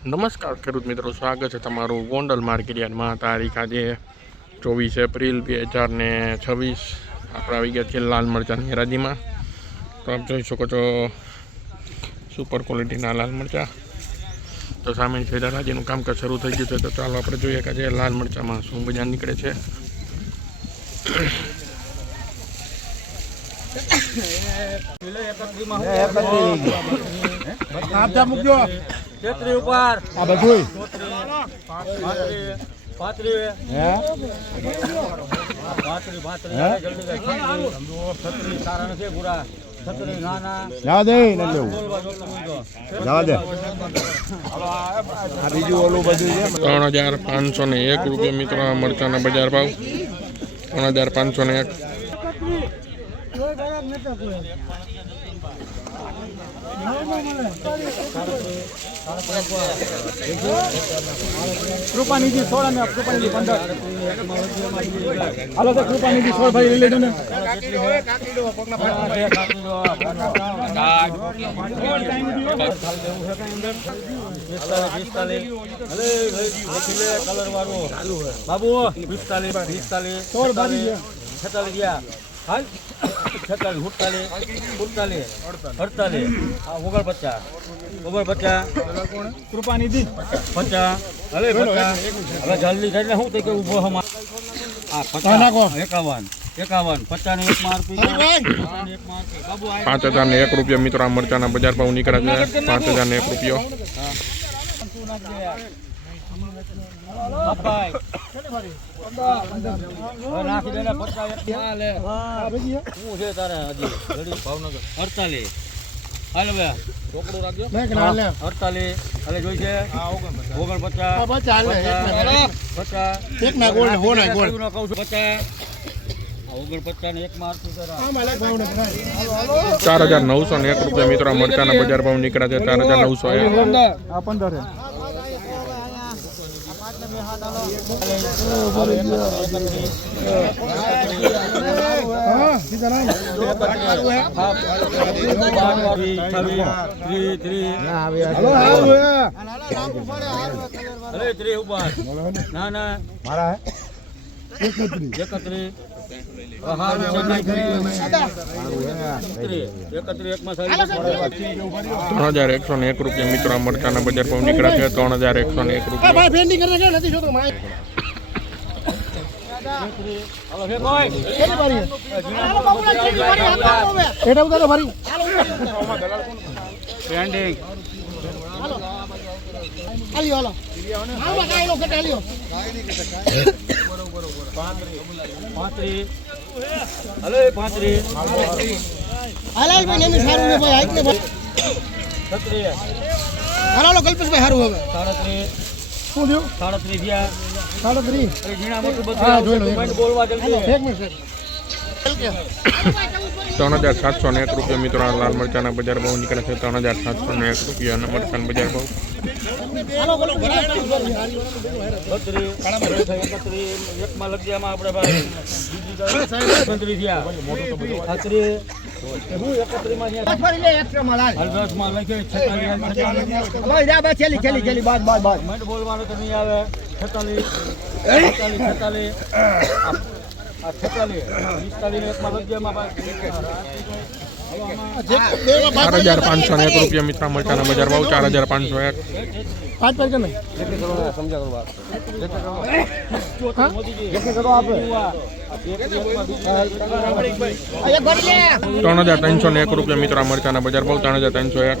નમસ્કાર ખેડૂત મિત્રો, સ્વાગત છે તમારું ગોંડલ માર્કેટ યાર્ડમાં. તારીખ આજે 24 એપ્રિલ 2026. આપણે આવી ગયા છીએ લાલ મરચાંની હરાજીમાં. તો આપ જોઈ શકો છો સુપર ક્વોલિટીના લાલ મરચાં. તો સામે છે હરાજીનું કામકાજ શરૂ થઈ ગયું છે. તો ચાલો આપણે જોઈએ કે આજે લાલ મરચાંમાં શું બજાર નીકળે છે. તેત્રી ઉપર આ બધું 3,501 રૂપિયા મિત્રો મરચાંના બજાર ભાવ. 3,501. કૃપાનિધિ 16 અને કૃપાનિધિ 15. હાલો તો કૃપાનિધિ 16 ભાઈ લઈ લેજો ને. કલર વાળો બાબુ 45 46 46 હાલ 46 48 કૃપાનિધિ 50. હવે જલ્દી થાય શું થઈ ગયું ઉભો હમા 51 50 ને 1 માર 5,001 રૂપિયા મિત્રો આ મરચાંના બજાર ભાવ નીકળ્યા છે. 5,001 રૂપિયો. નાખી દે 48 હાલો બે ચોકડું રાખજો 48 હાલે જોઈ છે 49 એક ના ગોળ હો ના ગોળ કહું છું 50 49 ને 1 મારતું 4,901 રૂપિયા મિત્રો મરચાંના બજાર ભાવ નીકળ્યા છે. 4,901. આ 15 3,101 રૂપિયા મિત્રો મરચાંના બજાર ભાવ નીકળ્યા છે. 3,101 કલ્પેશભાઈ સારું હવે 3,701 રૂપિયા મિત્રો લાલ મરચાંના બજાર ભાવ નીકળે છે. 3,701 રૂપિયા મરચાં બજાર ભાવ. 4,501 રૂપિયા મિત્રો મરચાંના બજાર ભાવ. 4,501. 5 પર કે નહીં 3,301 રૂપિયા મિત્રો મરચાંના બજાર ભાવ. 3,301.